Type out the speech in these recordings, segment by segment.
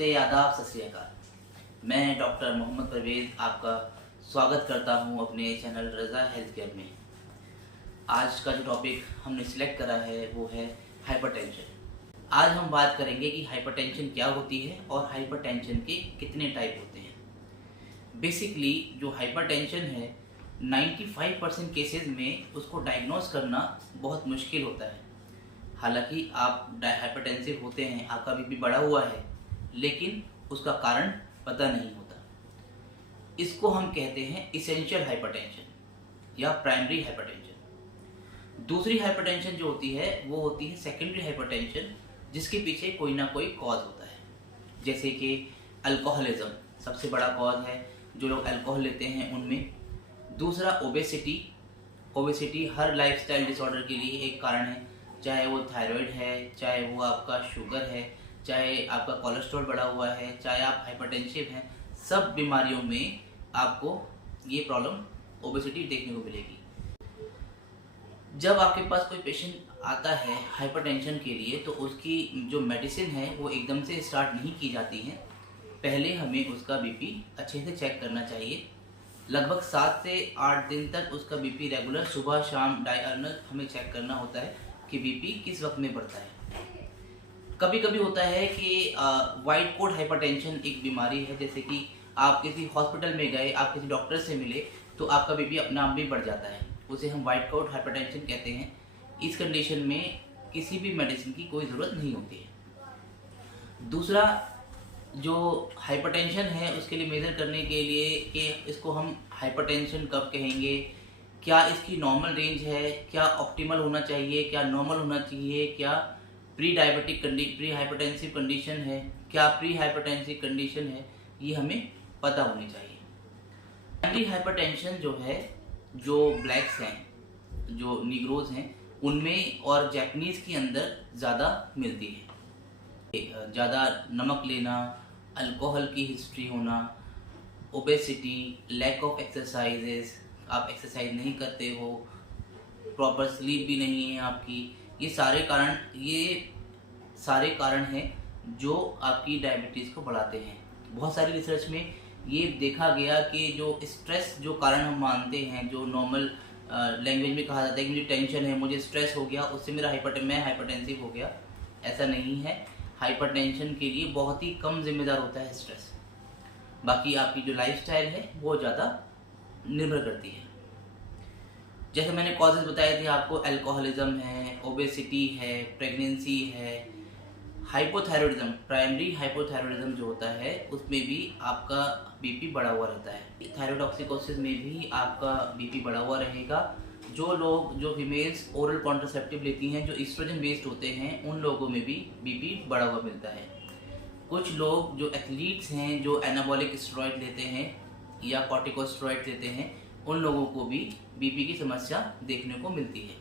नमस्ते, आदाब, सत श्री अकाल। मैं डॉक्टर मोहम्मद परवेज़ आपका स्वागत करता हूं अपने चैनल रज़ा हेल्थ केयर में। आज का जो टॉपिक हमने सिलेक्ट करा है वो है हाइपरटेंशन। आज हम बात करेंगे कि हाइपरटेंशन क्या होती है और हाइपरटेंशन के कितने टाइप होते हैं। बेसिकली जो हाइपरटेंशन है 95% केसेस में उसको डायग्नोस करना बहुत मुश्किल होता है। हालांकि आप हाइपरटेंसिव होते हैं, आपका बीपी बढ़ा हुआ है, लेकिन उसका कारण पता नहीं होता। इसको हम कहते हैं इसेंशियल हाइपरटेंशन या प्राइमरी हाइपरटेंशन। दूसरी हाइपरटेंशन जो होती है वो होती है सेकेंडरी हाइपरटेंशन, जिसके पीछे कोई ना कोई कॉज होता है। जैसे कि अल्कोहलिज्म सबसे बड़ा कॉज है, जो लोग अल्कोहल लेते हैं उनमें। दूसरा ओबेसिटी हर लाइफस्टाइल डिसऑर्डर के लिए एक कारण है, चाहे वो थायराइड है, चाहे वो आपका शुगर है, चाहे आपका कोलेस्ट्रॉल बढ़ा हुआ है, चाहे आप हाइपरटेंसिव हैं। सब बीमारियों में आपको ये प्रॉब्लम ओबेसिटी देखने को मिलेगी। जब आपके पास कोई पेशेंट आता है हाइपरटेंशन के लिए, तो उसकी जो मेडिसिन है वो एकदम से स्टार्ट नहीं की जाती है। पहले हमें उसका बीपी अच्छे से चेक करना चाहिए। लगभग 7 से 8 दिन तक उसका बीपी रेगुलर सुबह शाम डायर्नल हमें चेक करना होता है कि बीपी किस वक्त में बढ़ता है। कभी कभी होता है कि वाइट कोट हाइपरटेंशन एक बीमारी है। जैसे कि आप किसी हॉस्पिटल में गए, आप किसी डॉक्टर से मिले, तो आपका बीपी अपने आप भी बढ़ जाता है। उसे हम वाइट कोट हाइपरटेंशन कहते हैं। इस कंडीशन में किसी भी मेडिसिन की कोई ज़रूरत नहीं होती है। दूसरा जो हाइपरटेंशन है उसके लिए मेज़र करने के लिए कि इसको हम हाइपरटेंशन कब कहेंगे, क्या इसकी नॉर्मल रेंज है, क्या ऑप्टिमल होना चाहिए, क्या नॉर्मल होना चाहिए, क्या प्री हाइपरटेंसिव कंडीशन है, क्या प्री हाइपरटेंसिव कंडीशन है, ये हमें पता होनी चाहिए। प्राइमरी हाइपरटेंशन जो है, जो ब्लैक्स हैं, जो निग्रोज हैं, उनमें और जैपनीज़ के अंदर ज़्यादा मिलती है। ज़्यादा नमक लेना, अल्कोहल की हिस्ट्री होना, ओबेसिटी, लैक ऑफ एक्सरसाइजेस, आप एक्सरसाइज नहीं करते हो, प्रॉपर स्लीप भी नहीं है आपकी, ये सारे कारण हैं जो आपकी डायबिटीज़ को बढ़ाते हैं। बहुत सारी रिसर्च में ये देखा गया कि जो स्ट्रेस जो कारण हम मानते हैं, जो नॉर्मल लैंग्वेज में कहा जाता है कि मुझे टेंशन है, मुझे स्ट्रेस हो गया, उससे मैं हाइपरटेंसिव हो गया, ऐसा नहीं है। हाइपरटेंशन के लिए बहुत ही कम जिम्मेदार होता है स्ट्रेस। बाकी आपकी जो लाइफस्टाइल है वो ज़्यादा निर्भर करती है। जैसे मैंने कॉजेज बताए थे आपको, अल्कोहलिज्म है, ओबेसिटी है, प्रेगनेंसी है, हाइपोथायरॉयडिज्म, प्राइमरी हाइपोथायरॉयडिज्म जो होता है उसमें भी आपका बीपी बढ़ा हुआ रहता है। थायरोटॉक्सिकोसिस में भी आपका बीपी बढ़ा हुआ रहेगा। जो फीमेल्स ओरल कॉन्ट्रासेप्टिव लेती हैं, जो एस्ट्रोजन बेस्ड होते हैं, उन लोगों में भी बीपी बढ़ा हुआ मिलता है। कुछ लोग जो एथलीट्स हैं, जो एनाबॉलिक स्टेरॉइड लेते हैं या कॉर्टिकोस्टेरॉइड लेते हैं, उन लोगों को भी बीपी की समस्या देखने को मिलती है।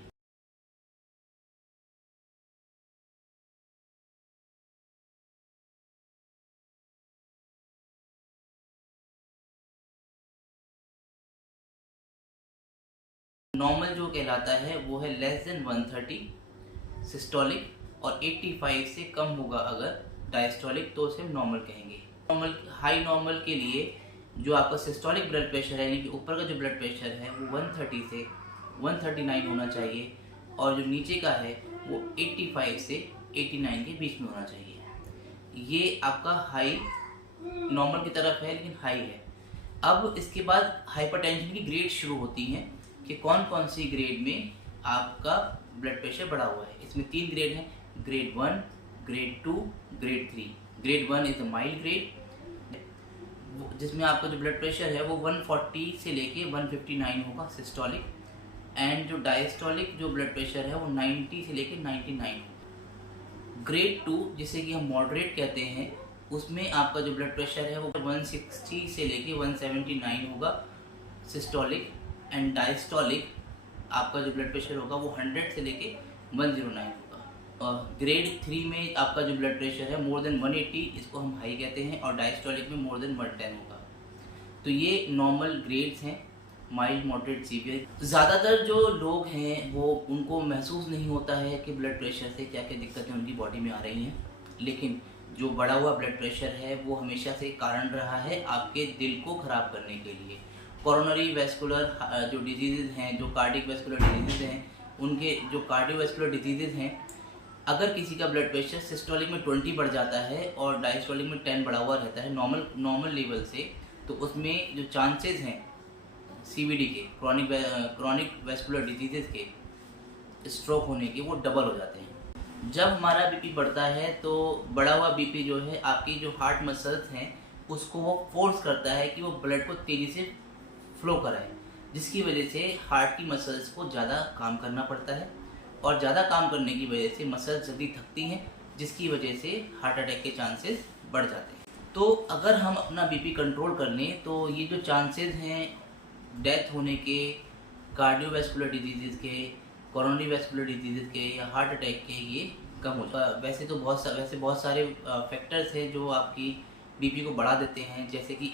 नॉर्मल जो कहलाता है वो है लेस देन 130 सिस्टोलिक, और 85 से कम होगा अगर डायस्टोलिक, तो उसे नॉर्मल कहेंगे। हाई नॉर्मल के लिए जो आपका सिस्टोलिक ब्लड प्रेशर है, यानी कि ऊपर का जो ब्लड प्रेशर है वो 130 से 139 होना चाहिए, और जो नीचे का है वो 85 से 89 के बीच में होना चाहिए। ये आपका हाई नॉर्मल की तरफ है, लेकिन हाई है। अब इसके बाद हाइपरटेंशन की ग्रेड शुरू होती हैं कि कौन कौन सी ग्रेड में आपका ब्लड प्रेशर बढ़ा हुआ है। इसमें 3 ग्रेड हैं, grade 1, grade 2, grade 3। Grade 1 is a mild grade, जिसमें आपका जो ब्लड प्रेशर है वो 140 से लेके 159 होगा सिस्टोलिक, एंड जो डायस्टोलिक जो ब्लड प्रेशर है वो 90 से लेके 99 होगा। ग्रेड 2, जिसे कि हम मॉडरेट कहते हैं, उसमें आपका जो ब्लड प्रेशर है वो 160 से लेके 179 होगा सिस्टोलिक, एंड डायस्टोलिक आपका जो ब्लड प्रेशर होगा वो 100 से लेके 109 होगा। और ग्रेड 3 में आपका जो ब्लड प्रेशर है मोर देन 180, इसको हम हाई कहते हैं, और डायस्टोलिक में मोर देन 110 होगा। तो ये नॉर्मल ग्रेड्स हैं, माइल्ड, मॉडरेट, सीवियर। ज़्यादातर जो लोग हैं वो उनको महसूस नहीं होता है कि ब्लड प्रेशर से क्या क्या दिक्कतें उनकी बॉडी में आ रही हैं, लेकिन जो बढ़ा हुआ ब्लड प्रेशर है वो हमेशा से कारण रहा है आपके दिल को ख़राब करने के लिए। कोरोनरी वेस्कुलर जो डिजीज़ हैं, जो कार्डिक वेस्कुलर डिजीज़ हैं, उनके जो कार्डियोवेस्कुलर डिजीज़ हैं, अगर किसी का ब्लड प्रेशर सिस्टोलिक में 20 बढ़ जाता है और डायस्टोलिक में 10 बढ़ा हुआ रहता है नॉर्मल लेवल से, तो उसमें जो चांसेस हैं सीवीडी के, क्रॉनिक वेस्कुलर डिजीज़ के, स्ट्रोक होने के, वो डबल हो जाते हैं। जब हमारा बीपी बढ़ता है तो बढ़ा हुआ बीपी जो है आपकी जो हार्ट मसल्स हैं उसको वो फोर्स करता है कि वो ब्लड को तेज़ी से फ्लो कराए, जिसकी वजह से हार्ट की मसल्स को ज़्यादा काम करना पड़ता है और ज़्यादा काम करने की वजह से मसल्स जल्दी थकती हैं, जिसकी वजह से हार्ट अटैक के चांसेस बढ़ जाते हैं। तो अगर हम अपना बीपी कंट्रोल कर लें तो ये जो चांसेस हैं डेथ होने के, कार्डियोवेस्कुलर डिजीज़ के, कोरोनरी वेस्कुलर डिजीज़ के या हार्ट अटैक के, ये कम हो जाता है। वैसे बहुत सारे फैक्टर्स हैं जो आपकी बीपी को बढ़ा देते हैं, जैसे कि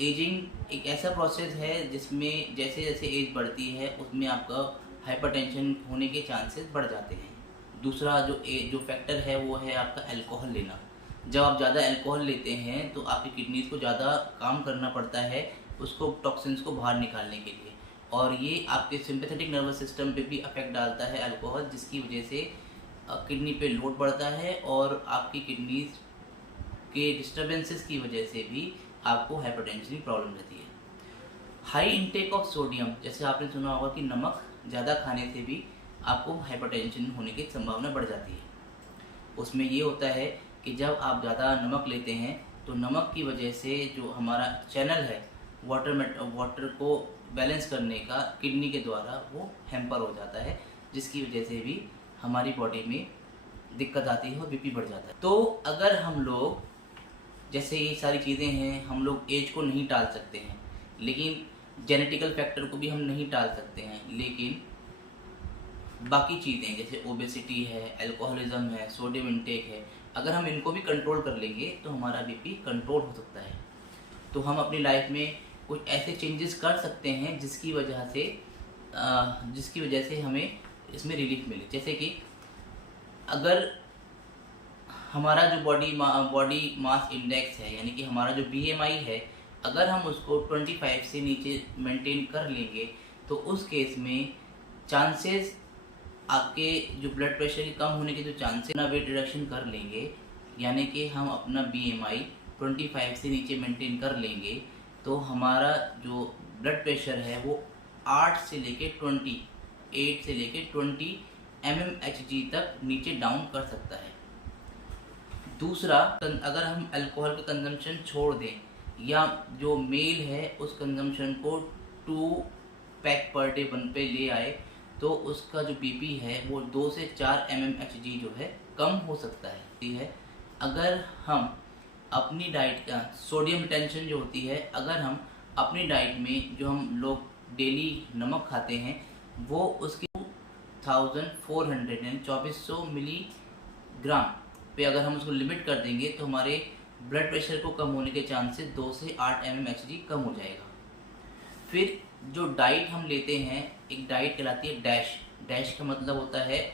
एजिंग एक ऐसा प्रोसेस है जिसमें जैसे जैसे एज बढ़ती है उसमें आपका हाइपरटेंशन होने के चांसेस बढ़ जाते हैं। दूसरा जो फैक्टर है वो है आपका अल्कोहल लेना। जब आप ज़्यादा अल्कोहल लेते हैं तो आपकी किडनीज को ज़्यादा काम करना पड़ता है उसको टॉक्सिन्स को बाहर निकालने के लिए, और ये आपके सिंपैथेटिक नर्वस सिस्टम पे भी अफेक्ट डालता है अल्कोहल, जिसकी वजह से किडनी पे लोड बढ़ता है और आपकी किडनीज के डिस्टर्बेंसेस की वजह से भी आपको हाइपरटेंशन की प्रॉब्लम रहती है। हाई इंटेक ऑफ सोडियम, जैसे आपने सुना होगा कि नमक ज़्यादा खाने से भी आपको हाइपरटेंशन होने की संभावना बढ़ जाती है। उसमें ये होता है कि जब आप ज़्यादा नमक लेते हैं तो नमक की वजह से जो हमारा चैनल है वाटर को बैलेंस करने का किडनी के द्वारा वो हैम्पर हो जाता है, जिसकी वजह से भी हमारी बॉडी में दिक्कत आती है और बीपी बढ़ जाता है। तो अगर हम लोग, जैसे ये सारी चीज़ें हैं, हम लोग एज को नहीं टाल सकते हैं, लेकिन जेनेटिकल फैक्टर को भी हम नहीं टाल सकते हैं, लेकिन बाकी चीज़ें जैसे ओबेसिटी है, अल्कोहलिज्म है, सोडियम इंटेक है, अगर हम इनको भी कंट्रोल कर लेंगे तो हमारा बीपी कंट्रोल हो सकता है। तो हम अपनी लाइफ में कुछ ऐसे चेंजेस कर सकते हैं जिसकी वजह से हमें इसमें रिलीफ मिले। जैसे कि अगर हमारा जो बॉडी मास इंडेक्स है, यानी कि हमारा जो BMI है, अगर हम उसको 25 से नीचे मेंटेन कर लेंगे तो उस केस में चांसेस आपके जो ब्लड प्रेशर के कम होने के जो चांसेस ना वेट रिडक्शन कर लेंगे, यानी कि हम अपना BMI 25 से नीचे मेंटेन कर लेंगे तो हमारा जो ब्लड प्रेशर है वो 8 से लेके 20 mmHg तक नीचे डाउन कर सकता है। दूसरा, अगर हम अल्कोहल का कंजम्पशन छोड़ दें या जो मेल है उस कंजम्पशन को 2 पैक पर डे 1 पे ले आए तो उसका जो बीपी है वो 2 से 4 mmHg जो है कम हो सकता है। अगर हम अपनी डाइट का सोडियम रिटेंशन जो होती है, अगर हम अपनी डाइट में जो हम लोग डेली नमक खाते हैं वो उसकी 2400 मिलीग्राम पे अगर हम उसको लिमिट कर देंगे तो हमारे ब्लड प्रेशर को कम होने के चांसेस 2 से 8 mmHg कम हो जाएगा। फिर जो डाइट हम लेते हैं, एक डाइट कहलाती है डैश का मतलब होता है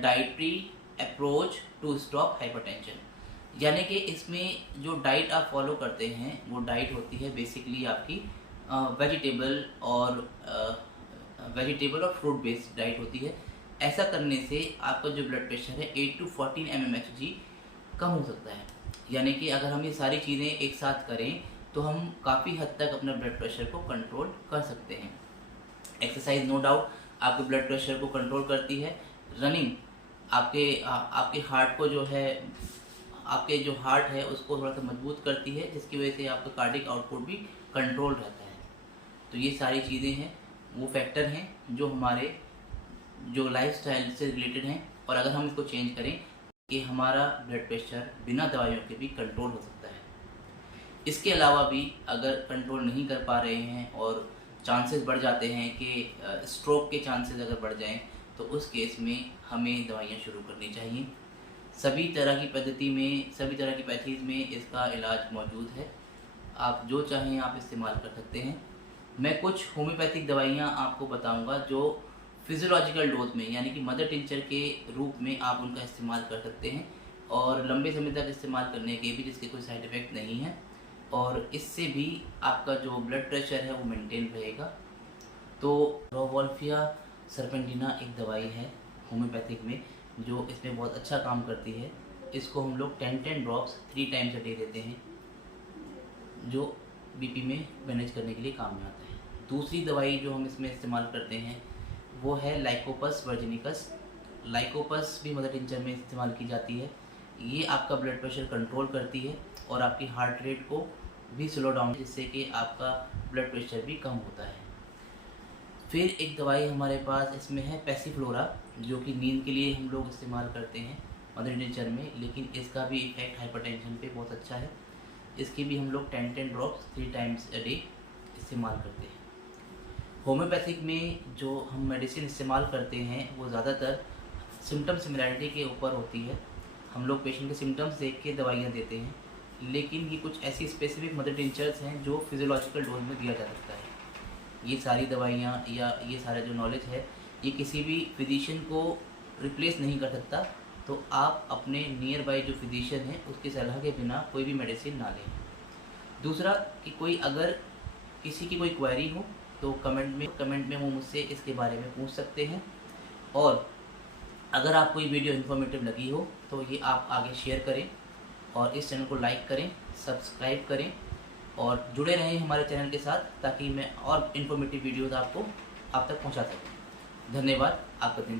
dietary approach to stop hypertension, यानी कि इसमें जो डाइट आप फॉलो करते हैं वो डाइट होती है बेसिकली आपकी वेजिटेबल और फ्रूट बेस्ड डाइट होती है। ऐसा करने से आपका जो ब्लड प्रेशर है 8 to 14 mmHg कम हो सकता है। यानी कि अगर हम ये सारी चीज़ें एक साथ करें तो हम काफ़ी हद तक अपने ब्लड प्रेशर को कंट्रोल कर सकते हैं। एक्सरसाइज नो डाउट आपके ब्लड प्रेशर को कंट्रोल करती है। रनिंग आपके हार्ट को जो है, आपके जो हार्ट है उसको थोड़ा सा मजबूत करती है, जिसकी वजह से आपका कार्डिक आउटपुट भी कंट्रोल रहता है। तो ये सारी चीज़ें हैं, वो फैक्टर हैं जो हमारे जो लाइफस्टाइल से रिलेटेड हैं, और अगर हम इसको चेंज करें कि हमारा ब्लड प्रेशर बिना दवाइयों के भी कंट्रोल हो सकता है। इसके अलावा भी अगर कंट्रोल नहीं कर पा रहे हैं और चांसेस बढ़ जाते हैं कि स्ट्रोक के चांसेस अगर बढ़ जाएं तो उस केस में हमें दवाइयाँ शुरू करनी चाहिए। सभी तरह की पैथीज़ में इसका इलाज मौजूद है, आप जो चाहें आप इस्तेमाल कर सकते हैं। मैं कुछ होम्योपैथिक दवाइयाँ आपको बताऊंगा जो फिजियोलॉजिकल डोज में यानी कि मदर टिंचर के रूप में आप उनका इस्तेमाल कर सकते हैं और लंबे समय तक इस्तेमाल करने के भी जिसके कोई साइड इफ़ेक्ट नहीं है और इससे भी आपका जो ब्लड प्रेशर है वो मेंटेन रहेगा। तो रोवोल्फिया सर्पेंटिना एक दवाई है होम्योपैथिक में जो इसमें बहुत अच्छा काम करती है। इसको हम लोग 10 ड्रॉप्स 3 टाइम्स अ डे देते हैं जो बीपी में मैनेज करने के लिए काम में आता है। दूसरी दवाई जो हम इसमें इस्तेमाल करते हैं वो है लाइकोपस वर्जिनिकस। लाइकोपस भी मदर टिंचर में इस्तेमाल की जाती है। ये आपका ब्लड प्रेशर कंट्रोल करती है और आपकी हार्ट रेट को भी स्लो डाउन, जिससे कि आपका ब्लड प्रेशर भी कम होता है। फिर एक दवाई हमारे पास इसमें है पैसिफ्लोरा, जो कि नींद के लिए हम लोग इस्तेमाल करते हैं मदर टिंचर में, लेकिन इसका भी इफेक्ट हाइपरटेंशन पे बहुत अच्छा है। इसकी भी हम लोग 10 ड्रॉप्स 3 टाइम्स अ डे इस्तेमाल करते हैं। होम्योपैथिक में जो हम मेडिसिन इस्तेमाल करते हैं वो ज़्यादातर सिम्टम सिमिलैरिटी के ऊपर होती है। हम लोग पेशेंट के सिम्टम्स देख के दवाइयाँ देते हैं, लेकिन ये कुछ ऐसी स्पेसिफिक मदर टिंचर्स हैं जो फिजियोलॉजिकल डोज में दिया जा सकता है। ये सारी दवाइयाँ या ये सारा जो नॉलेज है ये किसी भी फिजिशियन को रिप्लेस नहीं कर सकता, तो आप अपने नियर बाय जो फिजिशियन है उसकी सलाह के बिना कोई भी मेडिसिन ना लें। दूसरा कि कोई अगर किसी की कोई क्वेरी हो तो कमेंट में वो मुझसे इसके बारे में पूछ सकते हैं, और अगर आपको ये वीडियो इन्फॉर्मेटिव लगी हो तो ये आप आगे शेयर करें और इस चैनल को लाइक करें, सब्सक्राइब करें और जुड़े रहें हमारे चैनल के साथ, ताकि मैं और इन्फॉर्मेटिव वीडियोज़ आप तक पहुंचा सकूं। धन्यवाद। आपका दिन